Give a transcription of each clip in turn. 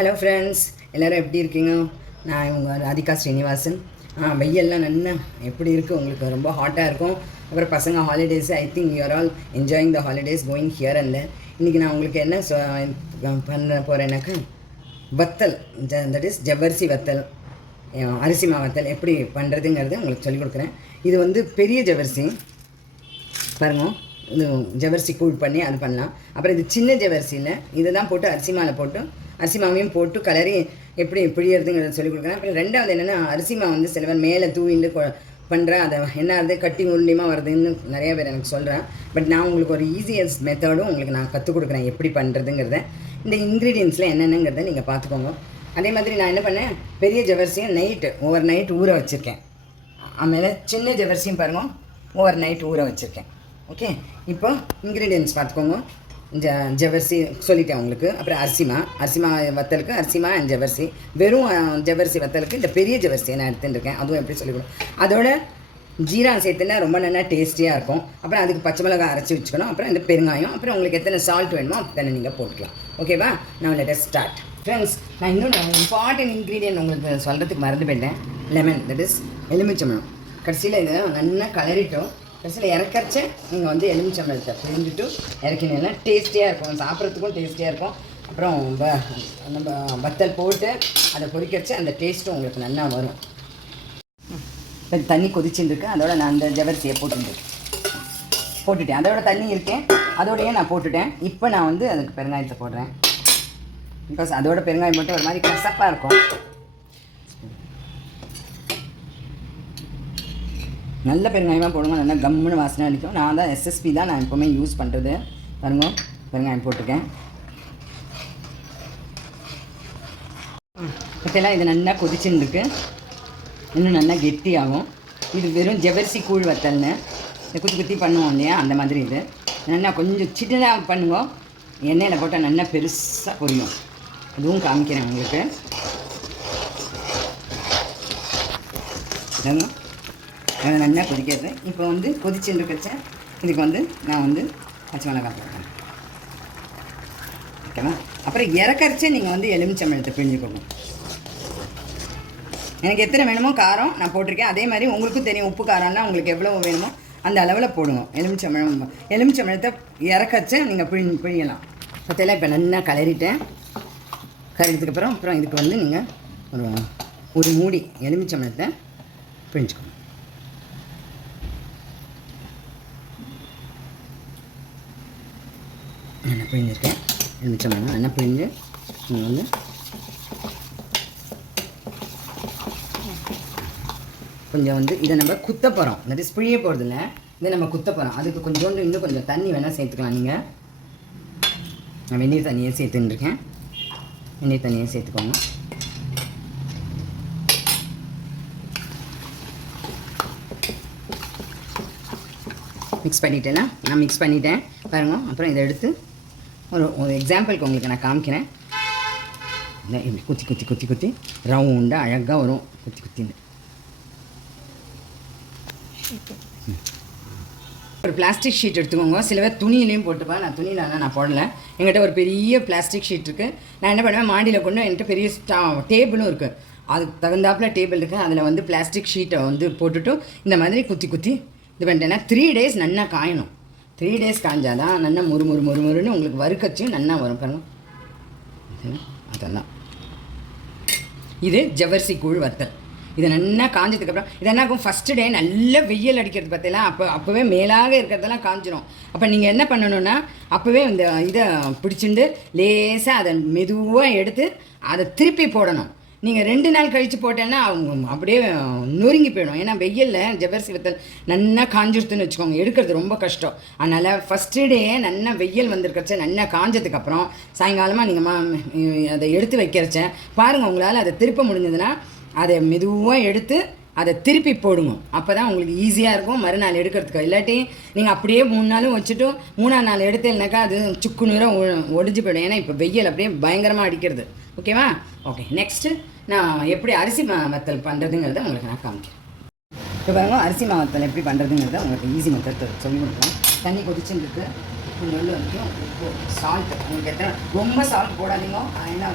Hello friends, எல்லோரும் எப்படி இருக்கீங்க? நான் உங்கள் ராதிகா ஸ்ரீனிவாசன். வெயிலெல்லாம் நல்லா எப்படி இருக்குது? உங்களுக்கு ரொம்ப ஹாட்டாக இருக்கும். அப்புறம் பசங்க holidays, I think you're all enjoying the holidays, going here and there. இன்றைக்கி நான் உங்களுக்கு என்ன பண்ண போகிறேன்னாக்கா, வத்தல், தட் இஸ் ஜவ்வரிசி வத்தல், அரிசி மா வத்தல் எப்படி பண்ணுறதுங்கிறத உங்களுக்கு சொல்லிக் கொடுக்குறேன். இது வந்து பெரிய ஜவ்வரிசி பாருங்க, இது ஜவ்வரிசி கூழ் பண்ணி அது பண்ணலாம். அப்புறம் இது சின்ன ஜவ்வரிசியில் இதை தான் போட்டு அரிசி மாவில் போட்டு அரிசி மாவையும் போட்டு கலரி எப்படி பிழியறதுங்கிறத சொல்லிக் கொடுக்குறேன். அப்புறம் ரெண்டாவது என்னென்னா, அரிசி மாவு வந்து சில பேர் மேலே தூவிண்டு பண்ணுறேன், அதை என்ன ஆகுது கட்டி உருண்டியமாக வருதுன்னு நிறையா பேர் எனக்கு சொல்கிறேன். பட் நான் உங்களுக்கு ஒரு ஈஸியஸ்ட் மெத்தடும் உங்களுக்கு நான் கற்றுக் கொடுக்குறேன் எப்படி பண்ணுறதுங்கிறத. இந்த இன்க்ரீடியன்ஸில் என்னென்னங்கிறத நீங்கள் பார்த்துக்கோங்க. அதே மாதிரி நான் என்ன பண்ணேன், பெரிய ஜவ்வரிசியும் ஓவர் நைட் ஊற வச்சுருக்கேன். ஆಮೇಲೆ சின்ன ஜவ்வரிசியும் பாருங்கள், ஓவர் நைட் ஊற வச்சுருக்கேன். ஓகே, இப்போ இன்க்ரீடியன்ஸ் பார்த்துக்கோங்க. ஜவ்வரிசி சொல்லிட்டேன் உங்களுக்கு. அப்புறம் அரிசிமா வத்தலுக்கு அரிசிமா அண்ட் ஜவ்வரிசி. வெறும் ஜவ்வரிசி வத்தலுக்கு இந்த பெரிய ஜவ்வரிசியை நான் எடுத்துட்டுருக்கேன். அதுவும் எப்படி சொல்லிக்கணும். அதோட ஜீரகம் சேர்த்துனா ரொம்ப நல்லா டேஸ்டியாக இருக்கும். அப்புறம் அதுக்கு பச்சை மிளகாய் அரைச்சி வச்சுக்கணும். அப்புறம் இந்த பெருங்காயம், அப்புறம் உங்களுக்கு எத்தனை சால்ட் வேணுமோ அத்தனை நீங்கள் போட்டுக்கலாம். ஓகேவா? நான் லெட் அஸ் ஸ்டார்ட். ஃப்ரெண்ட்ஸ், நான் இன்னும் இம்பார்ட்டன்ட் இன்க்ரீடியன்ட் உங்களுக்கு சொல்கிறதுக்கு மறந்து போயிட்டேன். லெமன், தட் இஸ் எலுமிச்சம்பழம். கடைசியில் இதை நல்லா கலரிட்டோம். கடைசியில் இறக்கறச்ச நீங்கள் வந்து எலுமிச்சம்பழத்தை பிழிஞ்சிட்டு இறக்கினீங்கன்னா டேஸ்டியாக இருக்கும், சாப்பிட்றதுக்கும் டேஸ்டியாக இருக்கும். அப்புறம் நம்ம வத்தல் போட்டு அதை பொரிக்கறச்சு அந்த டேஸ்ட்டும் உங்களுக்கு நல்லா வரும். தண்ணி கொதிச்சுருக்கு, அதோட நான் அந்த ஜவ்வரிசியை போட்டுட்டேன். அதோட தண்ணி இருக்கேன், அதோடையே நான் போட்டுட்டேன். இப்போ நான் வந்து அதுக்கு பெருங்காயத்தை போடுறேன். பிகாஸ் அதோட பெருங்காயம் போட்டு ஒரு மாதிரி கசப்பாக இருக்கும். நல்ல பெருங்காயமாக போடுங்க, நல்லா கம்முன்னு வாசனை அடிக்கும். நான் தான் எஸ்எஸ்பி தான் நான் எப்போவுமே யூஸ் பண்ணுறது. பாருங்க, பெருங்காயம் போட்டிருக்கேன். இப்போலாம் இது நல்லா கொதிச்சுருக்கு, இன்னும் நல்லா கெட்டியாகும். இது வெறும் ஜவ்வரிசி கூழ் வத்தல்னு இந்த குத்தி பண்ணுவோம் இல்லையா, அந்த மாதிரி. இது நல்லா கொஞ்சம் சின்னதாக பண்ணுவோம், எண்ணெயில் போட்டால் நல்லா பெருசாக பொரியும். அதுவும் காமிக்கிறேன் உங்களுக்கு. அதை நல்லா கொதிக்கிறது. இப்போ வந்து கொதிச்சுட்டு இருக்கச்ச இதுக்கு வந்து நான் வந்து பச்சை மிளகாய் போடுறேன். ஓகேவா? அப்புறம் இறக்கரிச்சே நீங்கள் வந்து எலுமிச்சம்பழத்தை பிழிஞ்சுக்கணும். எனக்கு எத்தனை வேணுமோ காரம் நான் போட்டிருக்கேன். அதே மாதிரி உங்களுக்கும் தெரியும், உப்பு காரம்னா உங்களுக்கு எவ்வளோ வேணுமோ அந்த அளவில் போடுவோம். எலுமிச்சம்பழத்தை இறக்கரிச்ச நீங்கள் பிழியலாம். பற்றியெல்லாம் இப்போ நல்லா கலரிட்டேன். கலரிட்டதுக்கப்புறம் இதுக்கு வந்து நீங்கள் ஒரு மூடி எலுமிச்சம்பழத்தை பிழிஞ்சுக்கணும். நல்லா பிழிஞ்சிருக்கேன். எலுமிச்சம்பழம் நல்லா பிழிஞ்சு நீங்கள் வந்து கொஞ்சம் வந்து இதை நம்ம குத்த போகிறோம். தட் இஸ் பிழிய போகிறதில்ல, இதை நம்ம குத்த போகிறோம். அதுக்கு கொஞ்சோண்டு இன்னும் கொஞ்சம் தண்ணி வேணால் சேர்த்துக்கலாம். நீங்கள் நான் வெந்நீர் தண்ணியை சேர்த்துட்டுருக்கேன். வெந்நீர் தண்ணியை சேர்த்துக்கோங்க. மிக்ஸ் பண்ணிட்டேன்னா நான் மிக்ஸ் பண்ணிட்டேன் பாருங்க. அப்புறம் இதை எடுத்து ஒரு எக்ஸாம்பிளுக்கு உங்களுக்கு நான் காமிக்கிறேன். இப்படி குத்தி ரவுண்டாக அழகாக வரும். குத்தின்னு ஒரு பிளாஸ்டிக் ஷீட் எடுத்துக்கோங்க. சில பேர் துணியிலையும் போட்டுப்பேன். நான் துணியில் நான் போடலை. என்கிட்ட ஒரு பெரிய பிளாஸ்டிக் ஷீட் இருக்குது. நான் என்ன பண்ணுவேன், மாடியில் கொண்டு என்கிட்ட பெரிய டேபிளும் இருக்குது. அதுக்கு தகுந்தாப்பில் டேபிள் இருக்குது. அதில் வந்து பிளாஸ்டிக் ஷீட்டை வந்து போட்டுட்டு இந்த மாதிரி குத்தி இது பண்ணிட்டேன்னா 3 days நல்லா காயணும். 3 days காய்ஞ்சாதான் நல்லா முறுமுறுன்னு உங்களுக்கு வறுக்கச்சும் நல்லா வரும். பாருங்க, அதெல்லாம் இது ஜவ்வரிசி கூழ் வத்தல். இது நல்லா காஞ்சதுக்கப்புறம் இது என்னாகும், ஃபஸ்ட்டு டே நல்ல வெயில் அடிக்கிறது பார்த்தீங்களா, அப்போவே மேலாக இருக்கிறதெல்லாம் காஞ்சிடும். அப்போ நீங்கள் என்ன பண்ணணுன்னா, அப்போவே இந்த இதை பிடிச்சிட்டு லேசாக அதை மெதுவாக எடுத்து அதை திருப்பி போடணும். நீங்கள் 2 நாள் கழித்து போட்டேன்னா அவங்க அப்படியே நொறுங்கி போயிடும். ஏன்னா வெயிலில் ஜவ்வரிசி வத்தல் நல்லா காஞ்சிடுத்துன்னு வச்சுக்கோங்க, எடுக்கிறது ரொம்ப கஷ்டம். அதனால் ஃபஸ்ட்டு டே நல்லா வெயில் வந்திருக்கிறச்ச நல்லா காஞ்சதுக்கப்புறம் சாயங்காலமாக நீங்கள் அதை எடுத்து வைக்கிறச்ச பாருங்கள், உங்களால் அதை திருப்ப முடிஞ்சதுன்னா அதை மெதுவாக எடுத்து அதை திருப்பி போடுங்க. அப்போ தான் உங்களுக்கு ஈஸியாக இருக்கும் மறுநாள் எடுக்கிறதுக்கு. இல்லாட்டி நீங்கள் அப்படியே 3 நாளும் வச்சுட்டு 3ஆம் நாள் எடுத்தேன்னாக்கா அது சுக்கு நீரம் ஒடிஞ்சு போயிடும். ஏன்னா இப்போ வெயில் அப்படியே பயங்கரமாக அடிக்கிறது. ஓகேவா? ஓகே, நெக்ஸ்ட்டு நான் எப்படி அரிசி வத்தல் பண்ணுறதுங்கிறத உங்களுக்கு நான் காமிக்கிறேன். இப்போ பாருங்க, அரிசி வத்தல் எப்படி பண்ணுறதுங்கிறத உங்களுக்கு ஈஸி மெத்தட் சொல்லி கொடுக்குறேன். தண்ணி கொதிச்சுருக்கு. கொஞ்சம் வரைக்கும் உப்பு சால்ட்டு உங்களுக்கு எத்தனை ரொம்ப சால்ட் போடாதீங்க ஏன்னா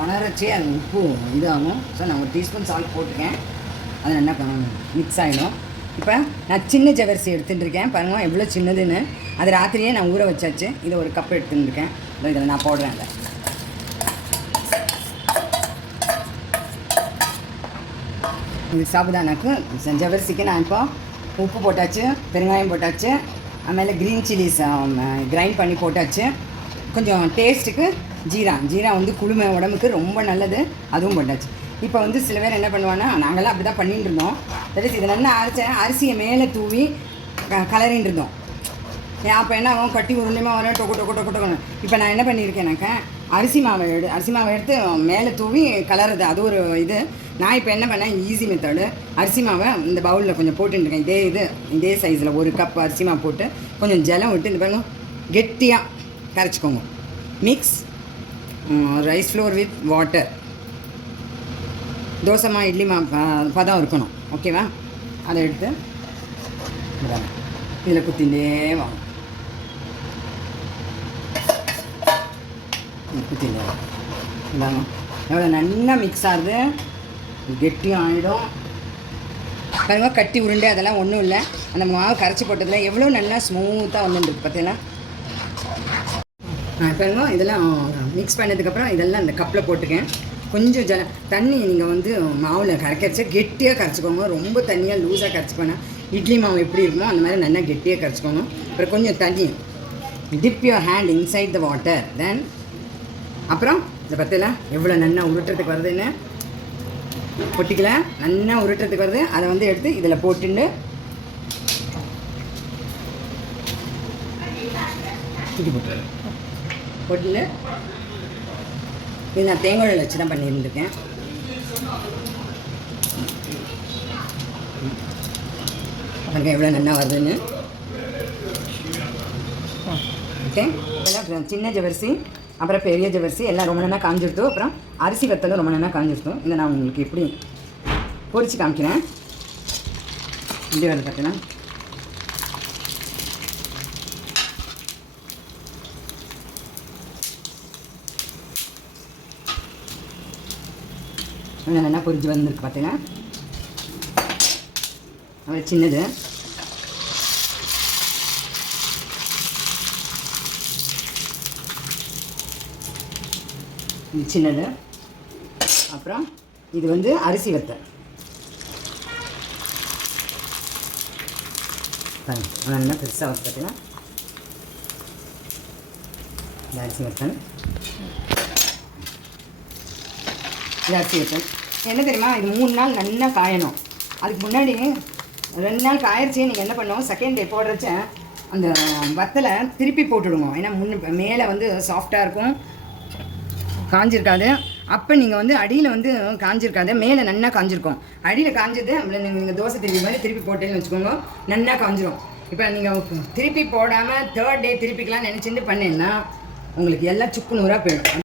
உணரச்சே அது உப்பு இதாகும். ஸோ நான் ஒரு டீஸ்பூன் சால்ட் போட்டிருக்கேன். அது நல்லா மிக்ஸ் ஆகிடும். இப்போ நான் சின்ன ஜவரிசி எடுத்துகிட்டு இருக்கேன். பாருங்கள் எவ்வளோ சின்னதுன்னு. அது ராத்திரியே நான் ஊற வச்சாச்சு. இதை ஒரு கப் எடுத்துகிட்டு இருக்கேன். இதில் நான் போடுறேன். அதை இது சாப்பிடானாக்கு ஜவரிசிக்கு நான் இப்போ உப்பு போட்டாச்சு, பெருங்காயம் போட்டாச்சு, ஆಮೇಲೆ க்ரீன் சில்லிஸ் கிரைண்ட் பண்ணி போட்டாச்சு. கொஞ்சம் டேஸ்ட்டுக்கு ஜீரா வந்து குளுமை உடம்புக்கு ரொம்ப நல்லது, அதுவும் போட்டாச்சு. இப்போ வந்து சில பேர் என்ன பண்ணுவான்னா, நாங்கள்லாம் அப்படி தான் பண்ணிட்டு இருந்தோம். தட் இதை நல்லா அரிசியை மேலே தூவி கலரின்னு இருந்தோம். அப்போ என்ன ஆகும், கட்டி உருண்டைமாக வர டொக்கு டொக்கு டொக்கு டொக்கணும். இப்போ நான் என்ன பண்ணியிருக்கேனாக்கா அரிசி மாவை எடுத்து மேலே தூவி கலருது. அது ஒரு இது. நான் இப்போ என்ன பண்ணேன், ஈஸி மெத்தடு. அரிசி மாவை இந்த பவுலில் கொஞ்சம் போட்டுருக்கேன். இதே சைஸில் ஒரு கப் அரிசி மாவு போட்டு கொஞ்சம் ஜலம் விட்டு இந்த பாருங்க கெட்டியாக கரைச்சிக்கோங்க. Mix rice flour with water. தோசைமா இட்லி பதம் இருக்கணும். ஓகேவா? அதை எடுத்து இதில் குத்திண்டே வாங்க. குத்திண்டே இதாங்க எவ்வளோ நல்லா மிக்ஸ் ஆகுது. கெட்டியும் ஆகிடும். பாருங்க கட்டி உருண்டை அதெல்லாம் ஒன்றும் இல்லை. அந்த மாவு கரைச்சி போட்டதில் எவ்வளோ நல்லா ஸ்மூத்தாக வந்துருக்கு பார்த்தீங்கன்னா. பாருங்க இதெல்லாம் மிக்ஸ் பண்ணதுக்கப்புறம் இதெல்லாம் அந்த கப்பில் போட்டுக்கேன். கொஞ்சம் தண்ணி நீங்கள் வந்து மாவில் கரைக்கிறச்ச கெட்டியாக கரைச்சிக்கோங்க. ரொம்ப தண்ணியாக லூஸாக கரைச்சிக்கோங்க. இட்லி மாவு எப்படி இருக்குமோ அந்த மாதிரி நல்லா கெட்டியாக கரைச்சிக்கோங்க. அப்புறம் கொஞ்சம் தண்ணி dip your hand inside the water. Then அப்புறம் இதை பற்றிலாம் எவ்வளோ நல்லா உருட்டுறதுக்கு வருதுன்னு பொட்டிக்கல நல்லா உருட்டுறதுக்கு வருது. அதை வந்து எடுத்து இதில் போட்டுன்னு போட்டுன்னு இது நான் தேங்காய் வச்சு தான் பண்ணியிருந்துருக்கேன். பாருங்க எவ்வளோ நல்லா வருதுன்னு. ஓகே, இதெல்லாம் சின்ன ஜவரிசி அப்புறம் பெரிய ஜவரிசி எல்லாம் ரொம்ப நல்லா காஞ்சிருத்தோம். அப்புறம் அரிசி வத்தலும் ரொம்ப நல்லா காஞ்சிருத்தோம். இதை நான் உங்களுக்கு எப்படி பொரிச்சு காமிக்கிறேன். இப்படி வந்து பார்த்தீங்கன்னா நல்லா பொரிஞ்சு வந்துருக்கு பார்த்தீங்கன்னா. அப்புறம் சின்னது இது சின்னது. அப்புறம் இது வந்து அரிசி வத்தல். நல்லா பெருசாக வந்து பார்த்தீங்கன்னா இந்த அரிசி வத்தல். இது அரிசி வத்தல் என்ன தெரியுமா, இது 3 நாள் நல்லா காயணும். அதுக்கு முன்னாடி 2 நாள் காயறிச்சே நீங்கள் என்ன பண்ணுவோம், செகண்ட் டே போடுறச்ச அந்த வத்தலை திருப்பி போட்டுடுவோம். ஏன்னா மேலே வந்து சாஃப்டாக இருக்கும், காஞ்சிருக்காது. அப்போ நீங்கள் வந்து அடியில் வந்து காஞ்சிருக்காது, மேலே நல்லா காஞ்சிருக்கும். அடியில் காஞ்சது நீங்கள் தோசை திருப்பி மாதிரி திருப்பி போட்டேன்னு வச்சுக்கோங்க, நல்லா காஞ்சிரும். இப்போ நீங்கள் திருப்பி போடாமல் 3rd டே திருப்பிக்கலாம்னு நினச்சிட்டு பண்ணேன்னா உங்களுக்கு எல்லாம் சுக்கு நூறாக போயிடும்.